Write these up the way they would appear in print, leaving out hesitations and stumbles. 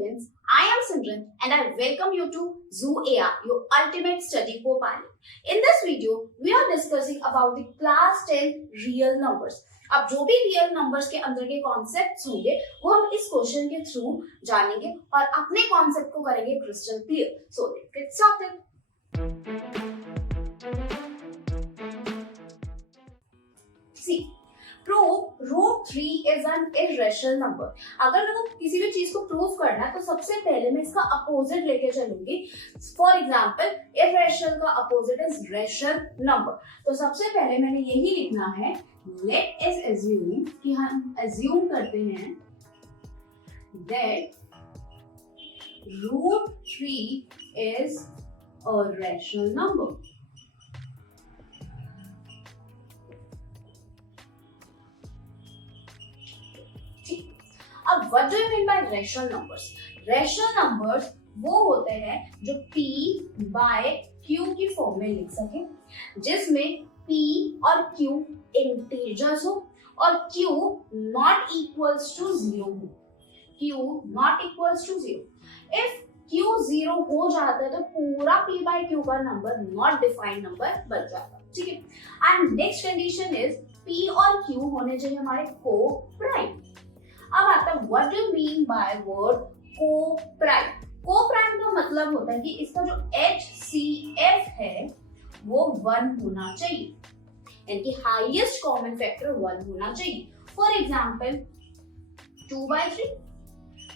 students, I am Simran and I welcome you to Zoo AR, your ultimate study co-pilot. In this video, we are discussing about the class 10 real numbers. अब जो भी real numbers के अंदर के concepts होंगे वो हम इस क्वेश्चन के थ्रू जानेंगे और अपने कॉन्सेप्ट को करेंगे crystal clear. So let's get started. See prove root 3 is an irrational number. अगर मेरे को किसी भी चीज को प्रूव करना है तो सबसे पहले मैं इसका अपोजिट लेके चलूंगी. फॉर एग्जांपल इरेशनल का अपोजिट इज रेशनल नंबर. तो सबसे पहले मैंने यही लिखना है, लेट अस अज्यूम कि हम अज्यूम करते हैं that root 3 is a rational number. अब what do you mean by rational numbers? Rational numbers वो होते हैं जो p बाय q की फॉर्म में लिख सके, जिसमें p और q इंटीजर्स हो और q नॉट इक्वल्स टू 0 हो. q not equals to 0. If q 0 हो जाता है तो पूरा p बाय q का नंबर नॉट डिफाइंड नंबर बन जाता है. ठीक है. And next condition is p और q होने चाहिए हमारे को प्राइम. अब आता है what do mean by word को प्राइम. को प्राइम का मतलब होता है कि इसका जो HCF है वो 1 होना चाहिए, यानी कि हाईएस्ट कॉमन फैक्टर 1 होना चाहिए. For example 2/3,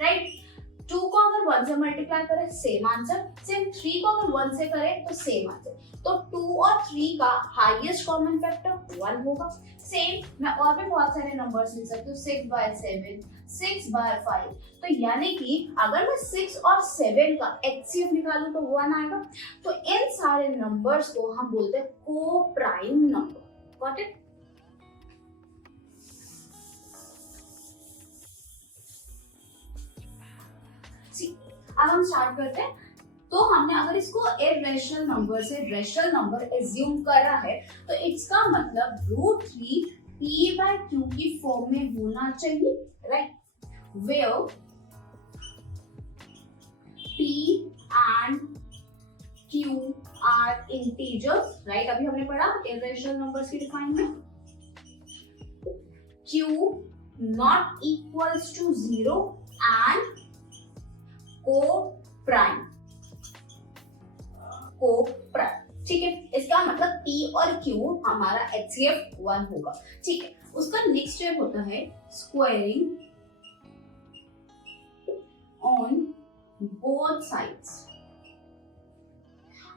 right. 2 को अगर 1 से मल्टीप्लाई करें सेम आंसर, सेम 3 को अगर 1 से करें तो सेम आंसर. तो 2 और 3 का हाईएस्ट कॉमन फैक्टर 1 होगा. सेम मैं और भी बहुत सारे नंबर्स लिख सकती हूँ, 6/7, 6/5. तो यानी कि अगर मैं 6 और 7 का HCF निकालूं तो 1 आएगा. तो इन सारे नंबर्स को हम बोलते हैं को प्राइम नंबर. Got it? अब हम स्टार्ट करते हैं. तो हमने अगर इसको इरेशनल नंबर से रेशनल नंबर एज्यूम करा है तो इसका मतलब रूट 3 p बाय q की फॉर्म में होना चाहिए, right. Where p and q are integers, right. अभी हमने पढ़ा इरेशनल नंबर्स की डिफाइन में. q not equals to 0 and coprime. Coprime, ठीक है. इसका मतलब p और q हमारा HCF 1 होगा. ठीक है. उसका नेक्स्ट स्टेप होता है स्क्वायरिंग ऑन बोथ साइड्स.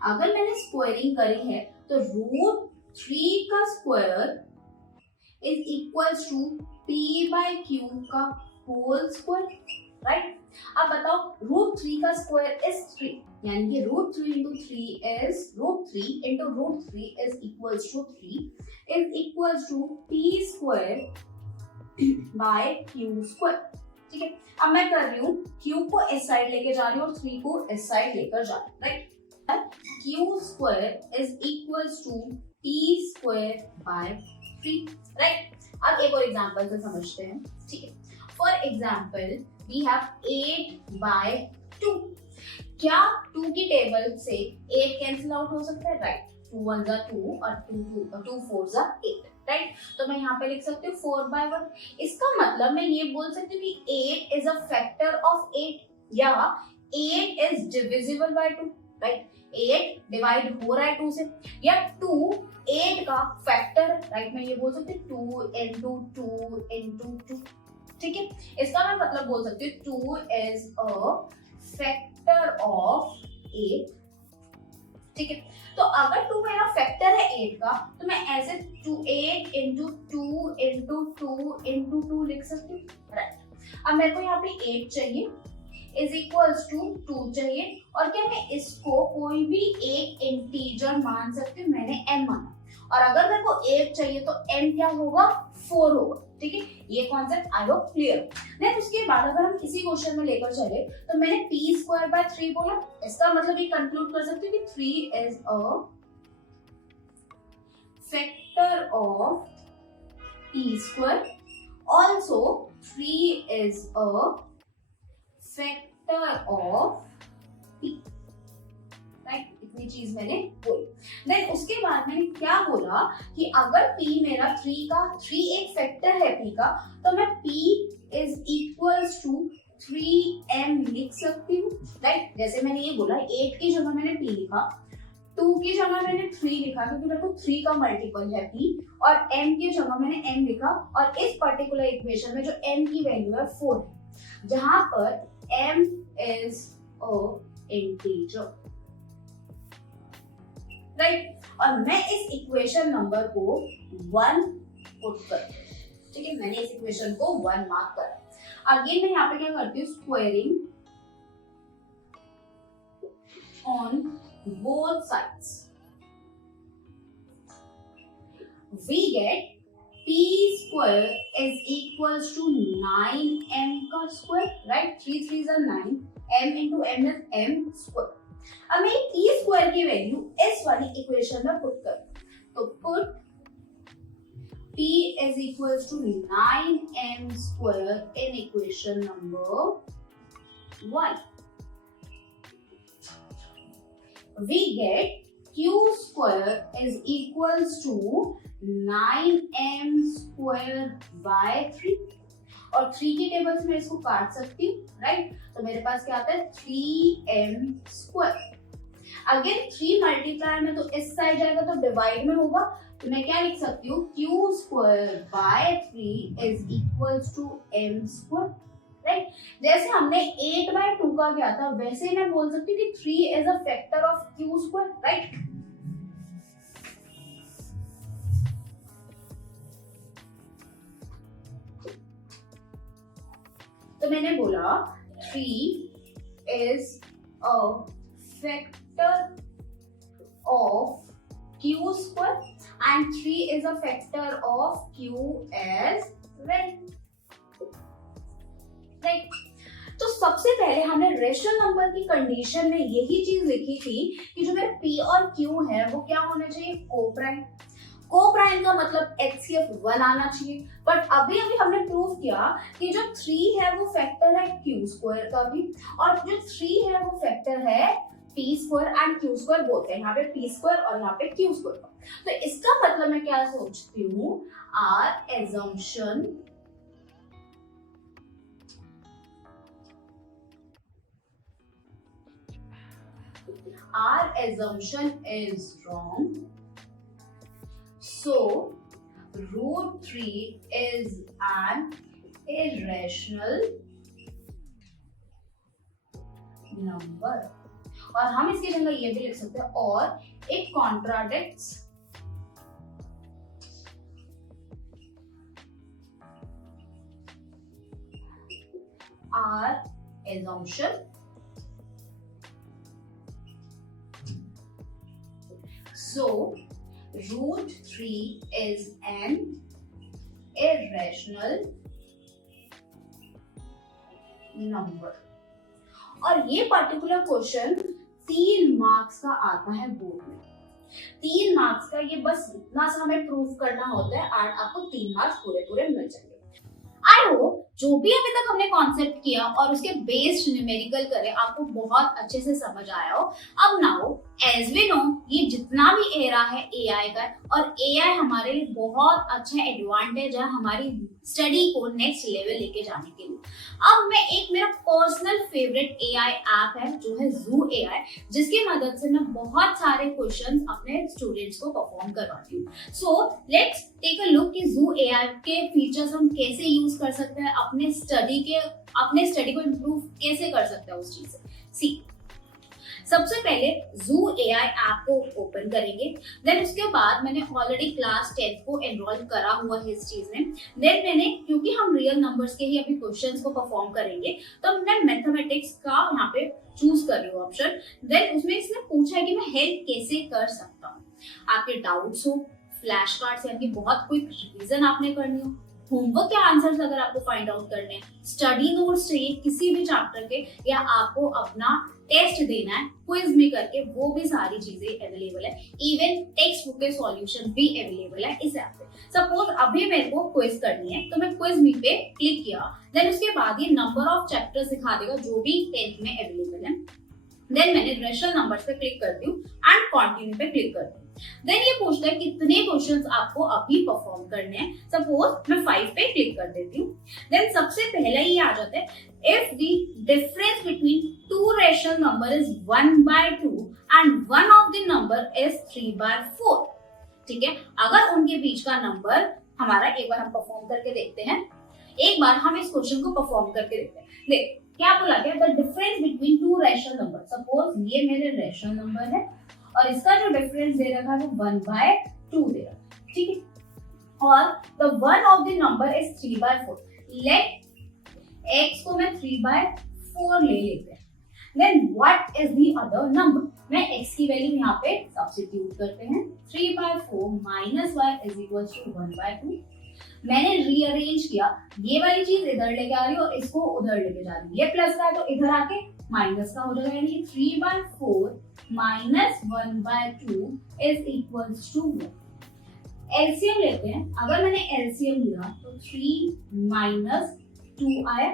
अगर मैंने स्क्वायरिंग करी है तो रूट 3 का square is equals to p by q का होल स्क्वायर, राइट. अब बताओ रूट 3 का स्क्वायर इज 3, यानी कि root 3 into 3 is root 3 into root 3 is equals to 3 is equals to p square by q square. ठीक है. अब मैं कर रही हूँ q को इस साइड लेके जा रही हूँ और 3 को इस साइड लेकर जा रही हूँ, right. q square is equals to p square by 3, right. अब एक और एग्जांपल से समझते हैं. ठीक है. For example we have 8/2. क्या 2 की टेबल से 8 कैंसिल आउट हो सकता है? राइट. 2 1s are 2 और 2 4s are 8, राइट. तो मैं यहाँ पे लिख सकती हूँ 4/1. इसका मतलब मैं ये बोल सकती हूँ कि 8 is a factor of 8 या 8 is divisible by 2, right. 8 divide हो रहा है 2 से, या 2 8 का फैक्टर, राइट. मैं ये बोल सकती हूँ 2 into 2 into 2. ठीक है. इसका मैं मतलब बोल सकती हूँ 2 is a factor of 8. ठीक है. तो अगर 2 मेरा फैक्टर है 8 का तो मैं ऐसे 8 into 2 into 2 into 2 लिख सकती हूँ, राइट. अब मेरे को यहाँ पे 8 चाहिए इज इक्वल्स टू 2 चाहिए, और क्या मैं इसको कोई भी एक इंटीजर मान सकती हूँ? मैंने n माना. और अगर मेरे को 8 चाहिए तो n क्या होगा? 4 होगा. ठीक है. ये concept I hope clear. Then उसके बाद अगर हम इसी क्वेश्चन में लेकर चले तो मैंने p स्क्वायर बाय 3 बोला. इसका मतलब ये कंक्लूड कर सकते हैं कि 3 is a factor of p square. Also 3 is a factor factor of p, right, इतनी चीज मैंने बोली। देन उसके बाद मैंने क्या बोला कि अगर p मेरा 3 एक फैक्टर है p का, तो मैं p is equals to 3m लिख सकती हूँ, राइट। जैसे मैंने ये बोला 8 की जगह मैंने p लिखा, 2 की जगह मैंने 3 लिखा क्योंकि मेरे को 3 का मल्टीपल है p, और m की जगह मैंने m लिखा, और इस पर्टिकुलर इक्वेशन में जो m की वैल्यू है 4 है, जहां पर m is a integer, right. और मैं इस इक्वेशन नंबर को 1 पुट करती हूँ, ठीक है, मैंने इस इक्वेशन को 1 मार्क करा। अगेन मैं यहाँ पे क्या करती हूँ, squaring on both sides, we get p square is equals to 9m का square, right, 3 3s are 9, m into m is m square। अब मैं p square की वैल्यू इस वाली इक्वेशन में पुट कर, तो put p is equals to 9m square in equation number 1, we get q square is equals to 9m square by 3, और 3 की टेबल से मैं इसको काट सकती हूँ, राइट। तो मेरे पास क्या आता है 3m square। अगेन 3 मल्टीप्लाई में तो इस साइड जाएगा तो डिवाइड में होगा, तो मैं क्या लिख सकती हूँ q square by 3 is equals to m square, right. जैसे हमने 8/2 का क्या था, वैसे ही मैं बोल सकती हूँ कि 3 is a factor of q square, right. तो मैंने बोला 3 is a factor of q square and 3 is a factor of q as well, right. तो सबसे पहले हमने रेशनल नंबर की कंडीशन में यही चीज लिखी थी कि जो मेरे p और q है वो क्या होने चाहिए, कोप्राइम। कोप्राइम का मतलब HCF 1 आना चाहिए, बट अभी हमने प्रूव किया कि जो 3 है वो फैक्टर है q स्क्वायर का भी, और जो 3 है वो फैक्टर है p square and q square बोलते हैं, यहाँ पे p स्क्वायर और यहाँ पे q स्क्वायर का। तो इसका मतलब मैं क्या सोचती हूँ, our assumption our assumption is wrong, so root 3 is an irrational number, और हम इसकी जगह ये भी लिख सकते हैं, और it contradicts our assumption, so root 3 is an irrational number। और ये पर्टिकुलर क्वेश्चन 3 मार्क्स का आता है बोर्ड में, 3 मार्क्स का, ये बस इतना सा हमें प्रूफ करना होता है और आपको 3 मार्क्स पूरे मिल जाएंगे। आई होप जो भी अभी तक हमने कॉन्सेप्ट किया और उसके बेस्ड न्यूमेरिकल करे आपको बहुत अच्छे से समझ आया हो। अब नाउ एज वी नो ये जितना भी एरा है एआई का, और एआई हमारे लिए बहुत अच्छा एडवांटेज है हमारी स्टडी को नेक्स्ट लेवल लेके जाने के लिए। अब मैं एक मेरा पर्सनल फेवरेट एआई ऐप है जो है ज़ू एआई, जिसकी मदद से मैं बहुत सारे क्वेश्चंस अपने स्टूडेंट्स को परफॉर्म करवाती हूँ। So let's take a look कि ज़ू एआई के फीचर्स हम कैसे यूज कर सकते हैं, अपने स्टडी को इम्प्रूव कैसे कर सकते हैं उस चीज से। सी सबसे पहले ज़ू एआई ऐप को ओपन करेंगे, देन उसके बाद मैंने ऑलरेडी क्लास 10 को एनरोल करा हुआ है इस चीज में। देन मैंने, क्योंकि हम रियल नंबर्स के ही अभी क्वेश्चंस को परफॉर्म करेंगे, तो मैं मैथमेटिक्स का यहाँ पे चूज कर रही हूँ ऑप्शन। देन उसमें इसने पूछा है कि मैं हेल्प कैसे कर सकता हूँ। आपके डाउट्स हो, फ्लैश कार्ड्स यानी बहुत क्विक रिवीजन आपने करनी हो, होमवर्क के आंसर्स अगर आपको फाइंड आउट करने हैं, स्टडी नोट्स चाहिए किसी भी चैप्टर के, या आपको अपना टेस्ट देना है क्विज में करके, वो भी सारी चीजें अवेलेबल है। इवन टेक्स्ट बुक के सॉल्यूशन भी अवेलेबल है इस ऐप पे। सपोज अभी मेरे को क्विज करनी है तो मैं क्विज मी पे क्लिक किया, देन उसके बाद ये नंबर ऑफ चैप्टर्स दिखा देगा जो भी 10th में अवेलेबल है। देन मैंने रेशनल नंबर्स पे क्लिक करती हूँ एंड कंटिन्यू पे क्लिक करती हूँ। देन ये पूछता है कितने क्वेश्चंस आपको अभी परफॉर्म करने हैं। सपोज मैं 5 पे क्लिक कर देती हूँ। देन सबसे पहले ही आ जाता है if the difference between two rational number is 1/2 and one of the number is 3/4, ठीक है। अगर उनके बीच का नंबर हमारा, एक बार हम परफॉर्म करके देखते हैं, एक बार हम इस क्वेश्चन को परफॉर्म करके देखते हैं। देख क्या बोला गया, the difference between two rational number. Suppose ये मेरे रैशनल नंबर है और इसका जो डिफरेंस दे रखा है वो 1/2 दे रखा है, ठीक है। और the one of the number is 3/4। Let x को मैं 3/4 ले लेते हैं। Then what is the other number, मैं x की वैल्यू यहाँ पे सब्स्टिट्यूट करते हैं। 3/4 minus y is equal to 1/2। मैंने रीअरेंज किया, ये वाली चीज इधर लेके आ रही है और इसको उधर लेके जा रही है। ये प्लस का है तो इधर आके माइनस का हो जाएगा, यानी 3/4 minus 1/2 is equal to 1। LCM लेते हैं। अगर मैंने एलसीएम लिया तो 3 माइनस 2 आया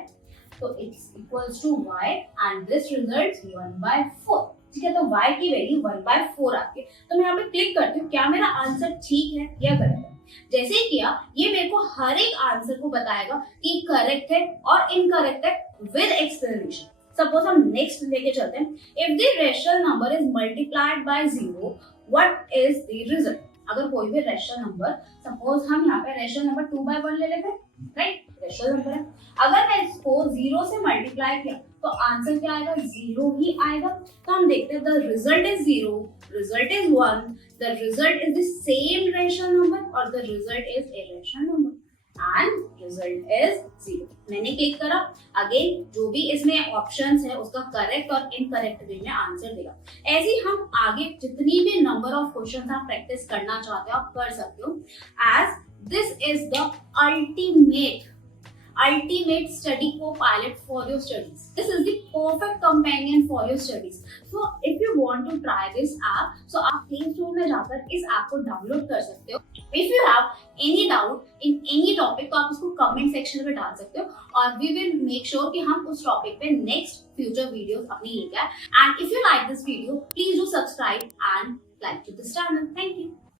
तो it's equals to y and this results 1/4, ठीक है। तो y की वैल्यू 1/4 आती है। तो मैं यहाँ पे क्लिक करती हूँ, क्या मेरा आंसर ठीक है या गलत है। जैसे ही किया, ये मेरे को हर एक आंसर को बताएगा कि करेक्ट है और इनकरेक्ट है विद एक्सप्लेनेशन। सपोज हम नेक्स्ट लेके चलते हैं। If the rational number is multiplied by 0, what is the result. अगर कोई भी रेशनल नंबर, सपोज हम यहाँ पे रेशनल नंबर 2/1 ले लेते हैं, राइट, रेशनल नंबर है। अगर मैं इसको 0 से मल्टीप्लाई किया तो आंसर क्या आएगा, 0 ही आएगा। तो हम देखते हैं, the result is 0, result is 1, the result is the same rational number और the result is a rational number and result is 0। मैंने क्लिक करा, अगेन जो भी इसमें ऑप्शंस है उसका करेक्ट और इनकरेक्ट वे में आंसर देगा। ऐसे ही हम आगे जितनी भी नंबर ऑफ क्वेश्चंस आप प्रैक्टिस करना चाहते हो आप कर सकते हो, as this is the ultimate study co-pilot for your studies. This is the perfect companion for your studies. So if you want to try this app, so आप Play Store में जाकर इस ऐप को डाउनलोड कर सकते हो। If you have any doubt in any topic, तो आप उसको कमेंट सेक्शन में डाल सकते हो और we will make sure कि हम उस टॉपिक पे नेक्स्ट फ्यूचर वीडियोस अपनी लेकर आए। And if you like this video, please do subscribe and like to this channel. Thank you.